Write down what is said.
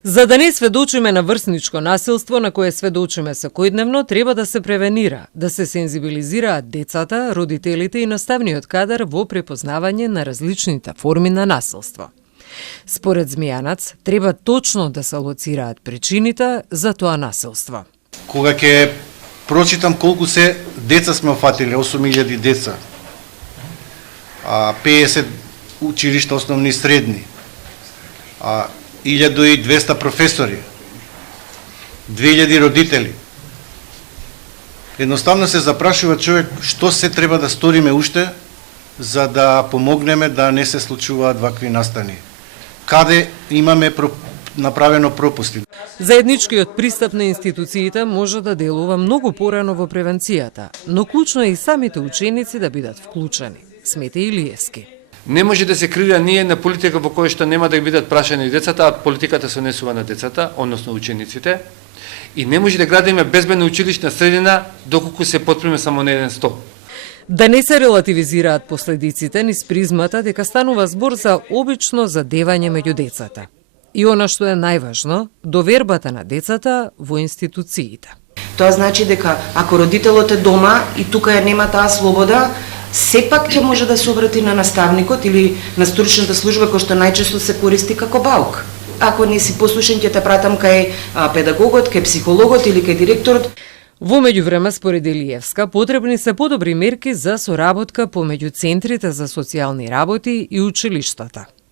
За да не сведочиме на врсничко насилство на кое сведочиме секојдневно, треба да се превенира, да се сензибилизираат децата, родителите и наставниот кадар во препознавање на различните форми на насилство. Според Змијанац, треба точно да се лоцираат причините за тоа насилство. Кога ќе прочитам колку се деца сме офатиле, 8000 деца, 50 училишта основни и средни, 1200 професори, 2000 родители. Едноставно се запрашува човек што се треба да сториме уште за да помогнеме да не се случуваат вакви настани. Каде имаме направено пропусти. Заедничкиот пристап на институциите може да делува многу порано во превенцијата, но клучно е и самите ученици да бидат вклучени, смета Илиевски. Не може да се креира ние на политика во која што нема да бидат прашани децата, а политиката се однесува на децата, односно учениците. И не може да градиме безбедна училишна средина доколку се потприме само на еден стол. Да не се релативизираат последиците низ призмата дека станува збор за обично задевање меѓу децата. И она што е најважно, довербата на децата во институциите. Тоа значи дека ако родителот е дома и тука нема таа слобода, сепак ќе може да се обрати на наставникот или на стручната служба која што најчесто се користи како баук. Ако не си послушен, ќе те пратам кај педагогот, кај психологот или кај директорот. Во меѓувреме, според Илиевска, потребни се подобри мерки за соработка помеѓу центрите за социјални работи и училиштата.